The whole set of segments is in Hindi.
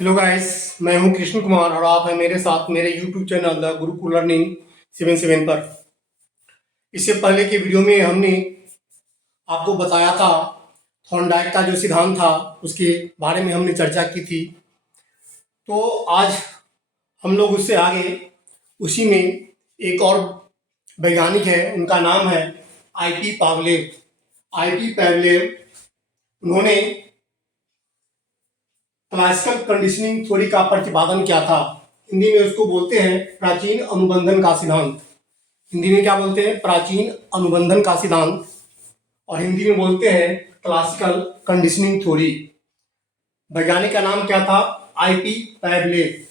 हेलो गाइस, मैं हूं कृष्ण कुमार और आप हैं मेरे साथ मेरे YouTube channel the Gurukul learning 77 पर। इससे पहले के वीडियो में हमने आपको बताया था थॉर्नडाइक का जो सिद्धांत था उसके बारे में हमने चर्चा की थी। तो आज हम लोग उससे आगे उसी में एक और वैज्ञानिक है, उनका नाम है आईपी पावलेव। आईपी पावलेव उन्होंने क्लासिकल कंडीशनिंग थ्योरी का प्रतिपादन किया था। हिंदी में उसको बोलते हैं प्राचीन अनुबंधन का सिद्धांत। हिंदी में क्या बोलते हैं? प्राचीन अनुबंधन का सिद्धांत। और हिंदी में बोलते हैं क्लासिकल कंडीशनिंग थ्योरी। वैज्ञानिक का नाम क्या था? आईपी पावलेव।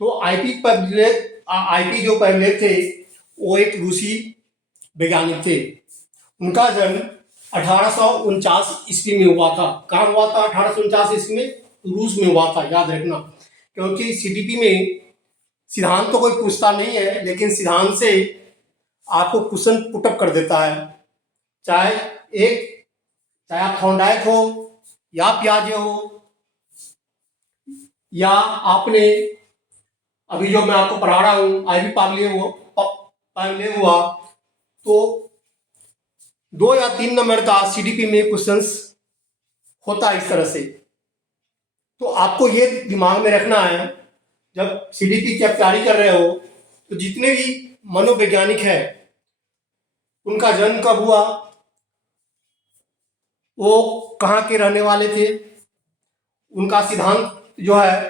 तो आईपी जो पावलेव थे वो एक रूसी वैज्ञानिक थे। उनका जन्म 1849 ईस्वी में हुआ था। कहाँ हुआ था? 1849 ईस्वी में रूस में हुआ था, याद रखना। क्योंकि सीडीपी में सिद्धांत तो कोई पूछता नहीं है, लेकिन सिद्धांत से आपको क्वेश्चन पुटअप कर देता है। चाहे आप थॉर्नडाइक हो या पियाजे हो, या आपने अभी जो मैं आपको पढ़ा रहा हूँ आईपी पावलेव हुआ, तो 2 या 3 नंबर का सीडीपी में क्वेश्चंस होता है इस तरह से। तो आपको ये दिमाग में रखना है, जब सीडीपी की आप तैयारी कर रहे हो तो जितने भी मनोवैज्ञानिक है उनका जन्म कब हुआ, वो कहाँ के रहने वाले थे, उनका सिद्धांत जो है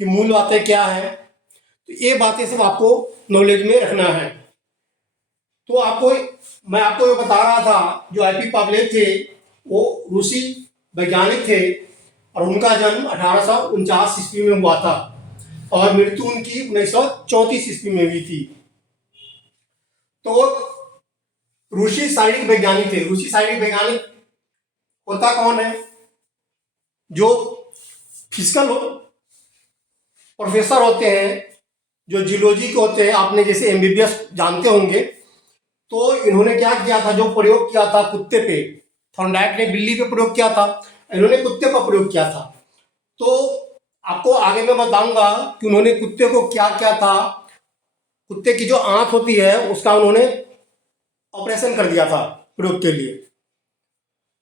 कि मूल बातें क्या है, तो ये बातें सब आपको नॉलेज में रखना है। तो मैं आपको ये बता रहा था, जो आईपी पावलेव थे वो रूसी वैज्ञानिक थे और उनका जन्म 1849 ईस्वी में हुआ था और मृत्यु उनकी 1934 ईस्वी में हुई थी। तो रूसी शारीरिक वैज्ञानिक थे। रूसी शारीरिक वैज्ञानिक होता कौन है? जो फिजिकल प्रोफेसर होते हैं, जो जियोलॉजी के होते हैं, आपने जैसे एमबीबीएस जानते होंगे। तो इन्होंने क्या किया था, जो प्रयोग किया था कुत्ते पे, थॉर्नडाइक ने बिल्ली पे प्रयोग किया था, इन्होंने कुत्ते पर प्रयोग किया था। तो आपको आगे मैं बताऊंगा कि उन्होंने कुत्ते को क्या किया था। कुत्ते की जो आंख होती है उसका उन्होंने ऑपरेशन कर दिया था प्रयोग के लिए,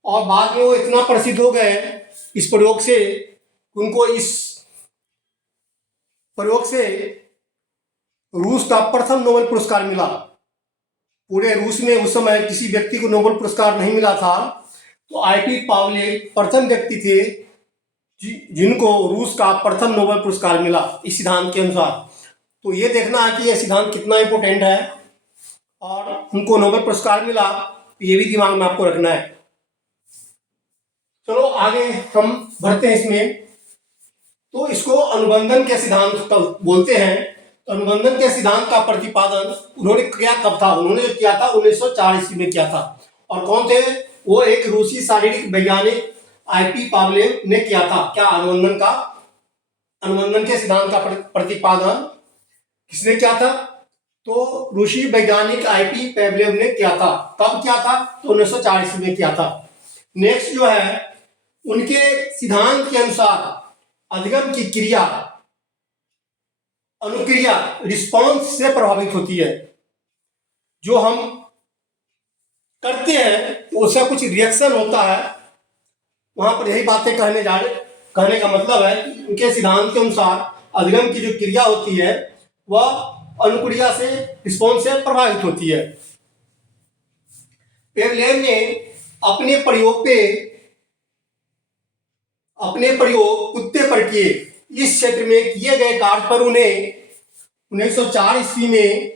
और बाद में वो इतना प्रसिद्ध हो गए इस प्रयोग से, उनको इस प्रयोग से रूस का प्रथम नोबेल पुरस्कार मिला। पूरे रूस में उस समय किसी व्यक्ति को नोबेल पुरस्कार नहीं मिला था। तो आईपी पावलेव प्रथम व्यक्ति थे जिनको रूस का प्रथम नोबेल पुरस्कार मिला इस सिद्धांत के अनुसार। तो ये देखना है कि यह सिद्धांत कितना इंपॉर्टेंट है और उनको नोबेल पुरस्कार मिला, तो ये भी दिमाग में आपको रखना है। चलो आगे हम बढ़ते हैं इसमें। तो इसको अनुबंधन के सिद्धांत बोलते हैं। तो अनुबंधन के सिद्धांत का प्रतिपादन उन्होंने किया कब था? उन्होंने किया था 1904 ईस्वी में किया था। और कौन थे वो? एक रूसी शारीरिक वैज्ञानिक आईपी पावलेव ने किया था। क्या? अनुबंधन के सिद्धांत का प्रतिपादन किसने किया था? तो रूसी वैज्ञानिक आईपी पावलेव ने किया था। कब किया था? तो 1904 ईस्वी में किया था। नेक्स्ट जो है, उनके सिद्धांत के अनुसार अधिगम की क्रिया अनुक्रिया रिस्पॉन्स से प्रभावित होती है। जो हम करते हैं उसका कुछ रिएक्शन होता है। वहां पर यही बातें कहने का मतलब है कि उनके सिद्धांत के अनुसार अधिगम की जो क्रिया होती है वह अनुक्रिया से, रिस्पॉन्स से प्रभावित होती है। पावलेव ने अपने प्रयोग कुत्ते पर किए। इस क्षेत्र में किए गए कार्य पर उन्हें 1904 ईस्वी में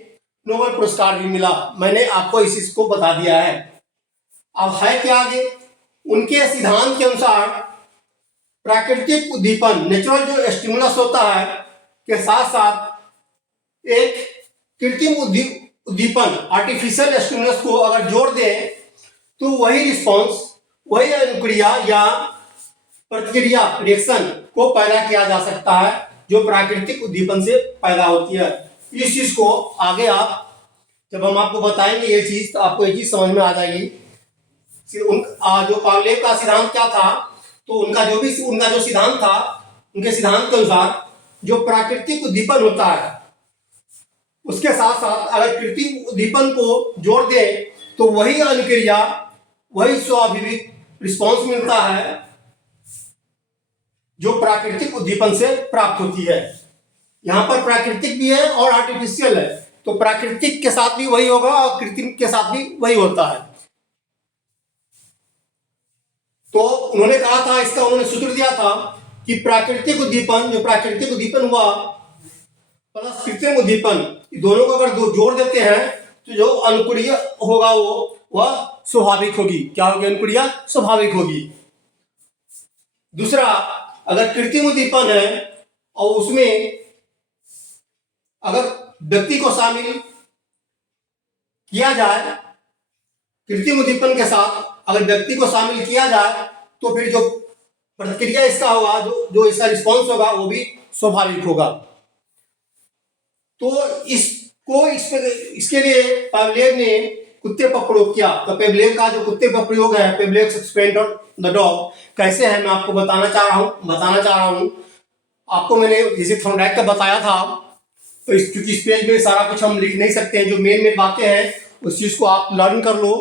नोबेल पुरस्कार भी मिला। मैंने आपको इस चीज को बता दिया है। अब है क्या आगे? उनके सिद्धांत के अनुसार प्राकृतिक उद्दीपन, नेचुरल जो स्टिमुलस होता है, के साथ साथ एक कृत्रिम उद्दीपन, आर्टिफिशियल स्टिमुलस को अगर जोड़ दें तो वही रिस्पॉन्स, वही अनुक्रिया या प्रतिक्रिया, रिएक्शन को पैदा किया जा सकता है जो प्राकृतिक उद्दीपन से पैदा होती है। इस चीज को आगे जब हम आपको बताएंगे ये चीज, तो आपको ये चीज समझ में आ जाएगी। जो पावलेव का सिद्धांत क्या था, तो उनका जो सिद्धांत था उनके सिद्धांत के अनुसार जो प्राकृतिक उद्दीपन होता है उसके साथ साथ अगर कृत्रिम उद्दीपन को जोड़ दें तो वही अनुक्रिया, वही स्वाभाविक रिस्पॉन्स मिलता है जो प्राकृतिक उद्दीपन से प्राप्त होती है। यहां पर प्राकृतिक भी है और आर्टिफिशियल है, तो प्राकृतिक के साथ भी वही होगा और कृत्रिम के साथ भी वही होता है। तो उन्होंने कहा था, इसका उन्होंने सूत्र दिया था कि प्राकृतिक उद्दीपन, जो प्राकृतिक उद्दीपन हुआ प्लस कृत्रिम उद्दीपन, दोनों को अगर जोड़ देते हैं तो जो अनुक्रिया होगा वह स्वाभाविक होगी। क्या होगी? अनुक्रिया स्वाभाविक होगी। दूसरा, अगर कृत्रिम उद्दीपन है और उसमें अगर व्यक्ति को शामिल किया जाए, कृत्रिम उद्दीपन के साथ अगर व्यक्ति को शामिल किया जाए तो फिर जो प्रतिक्रिया इसका होगा, जो इसका रिस्पॉन्स होगा वो भी स्वाभाविक होगा। तो इसके लिए पावलेव ने कुत्ते पर प्रयोग किया। तो पावलेव का जो कुत्ते पर प्रयोग है, पावलेव्स एक्सपेरिमेंट ऑन द डॉग, कैसे है मैं आपको बताना चाह रहा हूँ। आपको मैंने जैसे थॉर्नडाइक का बताया था, तो क्योंकि इस पेज में सारा कुछ हम लिख नहीं सकते हैं, जो मेन बातें हैं उस चीज़ को आप लर्न कर लो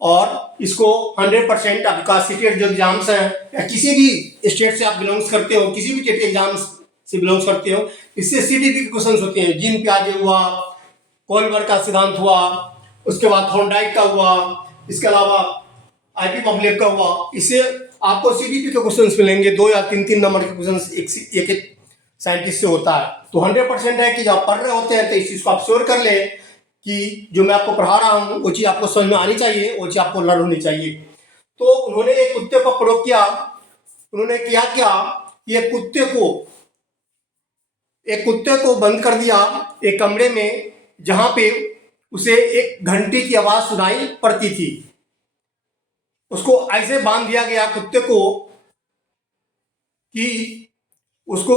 और इसको 100% आपका सीटेट जो एग्जाम्स हैं या किसी भी स्टेट से आप बिलोंग्स करते हो, किसी भी टेट एग्जाम्स से बिलोंग्स करते हो, इससे सीटीपी के क्वेश्चन होते हैं। जीन पियाजे हुआ, कोलबर्ग का सिद्धांत हुआ, उसके बाद थॉर्नडाइक का हुआ, इसके अलावा आईपी पावलेव का हुआ। इससे आपको सीटीपी के क्वेश्चंस मिलेंगे, 2 या 3 नंबर के क्वेश्चंस एक साइंटिस्ट से होता है। तो 100% है कि जब प्रयोग रहे होते हैं तो इस चीज़ को आप श्योर कर लें कि जो मैं आपको पढ़ा रहा हूँ वो चीज़ आपको समझ में आनी चाहिए, वो चीज़ आपको लर्न होनी चाहिए। तो उन्होंने एक कुत्ते पर प्रयोग किया। उन्होंने किया क्या, एक कुत्ते को बंद कर दिया एक कमरे में, जहां पे उसे एक घंटी की आवाज सुनाई पड़ती थी। उसको ऐसे बांध दिया गया कुत्ते को कि उसको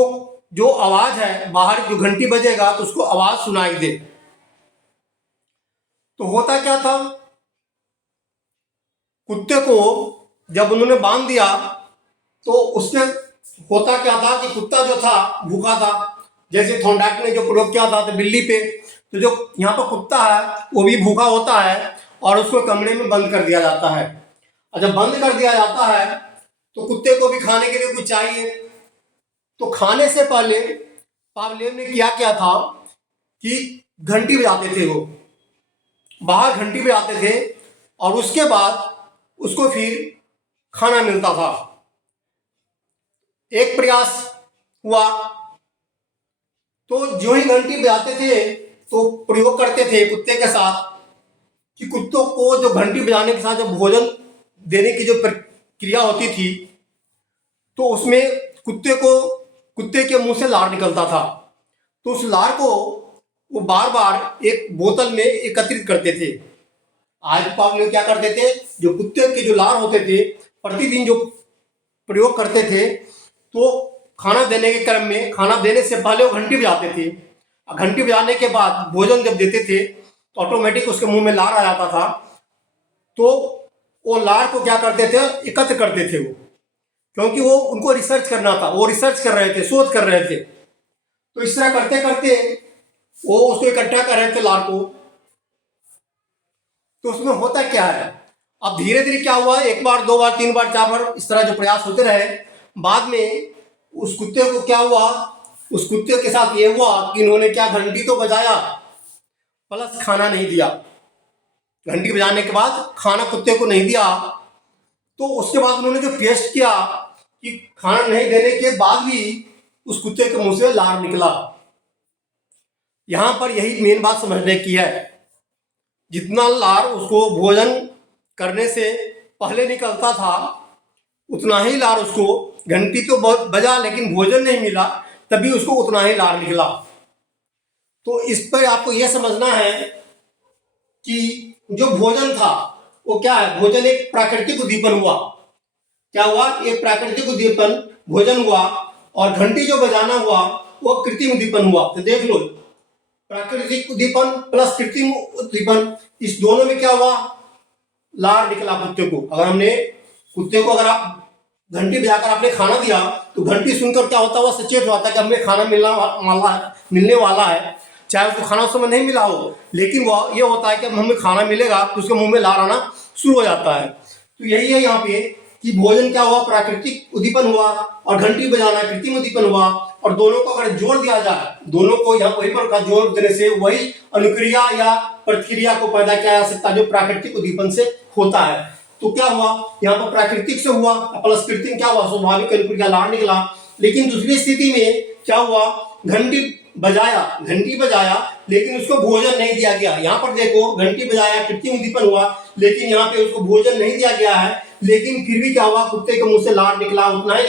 जो आवाज है, बाहर जो घंटी बजेगा तो उसको आवाज सुनाई दे। तो होता क्या था, कुत्ते को जब उन्होंने बांध दिया तो उससे होता क्या था कि कुत्ता जो था भूखा था। जैसे थॉर्नडाइक ने जो प्रयोग किया था तो बिल्ली पे, तो जो यहाँ पर कुत्ता है वो भी भूखा होता है और उसको कमरे में बंद कर दिया जाता है। और जब बंद कर दिया जाता है तो कुत्ते को भी खाने के लिए कुछ चाहिए। तो खाने से पहले पावलेव ने क्या था कि घंटी बजाते थे, वो बाहर घंटी बजाते थे और उसके बाद उसको फिर खाना मिलता था। एक प्रयास हुआ तो जो ही घंटी बजाते थे तो प्रयोग करते थे कुत्ते के साथ कि कुत्तों को जो घंटी बजाने के साथ जो भोजन देने की जो प्रक्रिया होती थी तो उसमें कुत्ते के मुंह से लार निकलता था। तो उस लार को वो बार बार एक बोतल में एकत्रित करते थे। आज पावलेव क्या करते थे, जो कुत्ते के जो लार होते थे प्रतिदिन जो प्रयोग करते थे, तो खाना देने के क्रम में, खाना देने से पहले वो घंटी बजाते थे। घंटी बजाने के बाद भोजन जब देते थे तो ऑटोमेटिक उसके मुंह में लार आ जाता था। तो वो लार को क्या करते थे, एकत्र करते थे वो, क्योंकि वो उनको रिसर्च करना था, वो रिसर्च कर रहे थे, शोध कर रहे थे। तो इस तरह करते करते वो उसको इकट्ठा कर रहे थे लार को। तो उसमें होता क्या है, अब धीरे धीरे क्या हुआ, 1 बार 2 बार 3 बार 4 बार इस तरह जो प्रयास होते रहे, बाद में उस कुत्ते को क्या हुआ, उस कुत्ते के साथ ये हुआ कि इन्होंने क्या, घंटी तो बजाया प्लस खाना नहीं दिया। घंटी बजाने के बाद खाना कुत्ते को नहीं दिया। तो उसके बाद उन्होंने जो टेस्ट किया कि खाना नहीं देने के बाद भी उस कुत्ते के मुंह से लार निकला। यहां पर यही मेन बात समझने की है, जितना लार उसको भोजन करने से पहले निकलता था उतना ही लार उसको, घंटी तो बहुत बजा लेकिन भोजन नहीं मिला तभी उसको उतना ही लार निकला। तो इस पर आपको यह समझना है कि जो भोजन था वो क्या है, भोजन एक प्राकृतिक उद्दीपन हुआ। क्या हुआ, एक प्राकृतिक उद्दीपन भोजन हुआ, और घंटी जो बजाना हुआ वो कृत्रिम उद्दीपन हुआ। तो देख लो, प्राकृतिक उद्दीपन प्लस कृत्रिम उद्दीपन, इस दोनों में क्या हुआ, लार निकला कुत्ते को। अगर आप घंटी बजाकर आपने खाना दिया तो घंटी सुनकर क्या होता है, वह सचेत होता है कि हमें खाना मिलने वाला है। चाहे उसको खाना उस समय नहीं मिला हो, लेकिन वह ये होता है कि अब हमें खाना मिलेगा तो उसके मुंह में लार आना शुरू हो जाता है। तो यही है यहाँ पे कि भोजन क्या हुआ, प्राकृतिक उद्दीपन हुआ, और घंटी बजाना कृत्रिम उद्दीपन हुआ। और दोनों को अगर जोड़ दिया जाए, दोनों को यहाँ वहीं पर का जोड़ देने से वही अनुक्रिया या प्रतिक्रिया को पैदा किया जा सकता है जो प्राकृतिक उद्दीपन से होता है। तो क्या हुआ, यहाँ पर प्राकृतिक से हुआ प्लस कृत्रिम क्या हुआ, स्वाभाविक अनुक्रिया लार निकला। लेकिन दूसरी स्थिति में क्या हुआ, घंटी बजाया लेकिन उसको भोजन नहीं दिया गया। यहाँ पर देखो, घंटी बजाया कृत्रिम उद्दीपन हुआ, लेकिन यहाँ पे उसको भोजन नहीं दिया गया है। लेकिन फिर भी क्या हुआ, कुत्ते के मुंह से लार निकला, उतना ही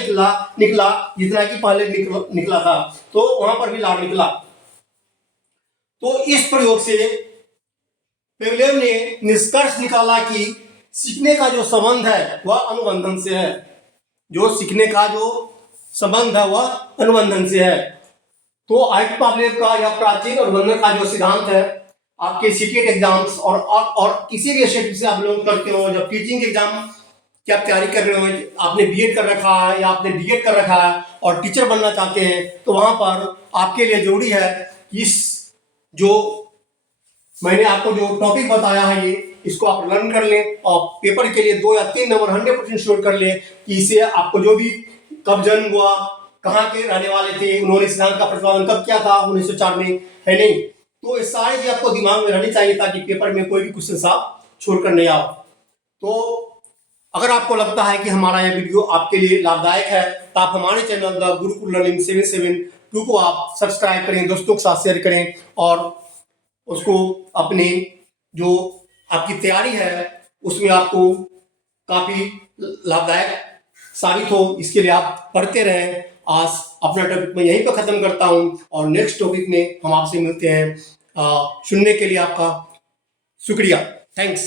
निकला जितना कि पहले निकला था, तो वहां पर भी लार निकला। तो इस प्रयोग से पेवलेव ने निष्कर्ष निकाला कि सीखने का जो संबंध है वह अनुबंधन से है। जो सीखने का जो संबंध है वह अनुबंधन से है। तो आइट पावलेव का या प्राचीन अनुबंधन का जो सिद्धांत है, आपके सीटेट एग्जाम्स और किसी भी स्टेट से आप लोग करते हो, जब टीचिंग एग्जाम की आप तैयारी कर रहे हो, आपने बीएड कर रखा है या आपने डीएड कर रखा है और टीचर बनना चाहते हैं, तो वहां पर आपके लिए जरूरी है इस जो मैंने आपको जो टॉपिक बताया है इसको आप लर्न कर लें और पेपर के लिए 2 या 3 नंबर 100% श्योर कर लें कि इससे आपको जो भी कब जन्म हुआ, कहाँ के रहने वाले थे, उन्होंने सिद्धांत का प्रतिपादन कब किया था 1904 में, है नहीं। तो ये सारी चीज आपको दिमाग में रहनी चाहिए ताकि पेपर में कोई भी क्वेश्चन आप छोड़कर नहीं आओ। तो अगर आपको लगता है कि हमारा यह वीडियो आपके लिए लाभदायक है तो आप हमारे चैनल द गुरुकुल लर्निंग 772 को आप सब्सक्राइब करें, दोस्तों के साथ शेयर करें और उसको अपने जो आपकी तैयारी है उसमें आपको काफी लाभदायक साबित हो, इसके लिए आप पढ़ते रहें। आज अपना टॉपिक मैं यहीं पर खत्म करता हूं और नेक्स्ट टॉपिक में हम आपसे मिलते हैं। सुनने के लिए आपका शुक्रिया, थैंक्स।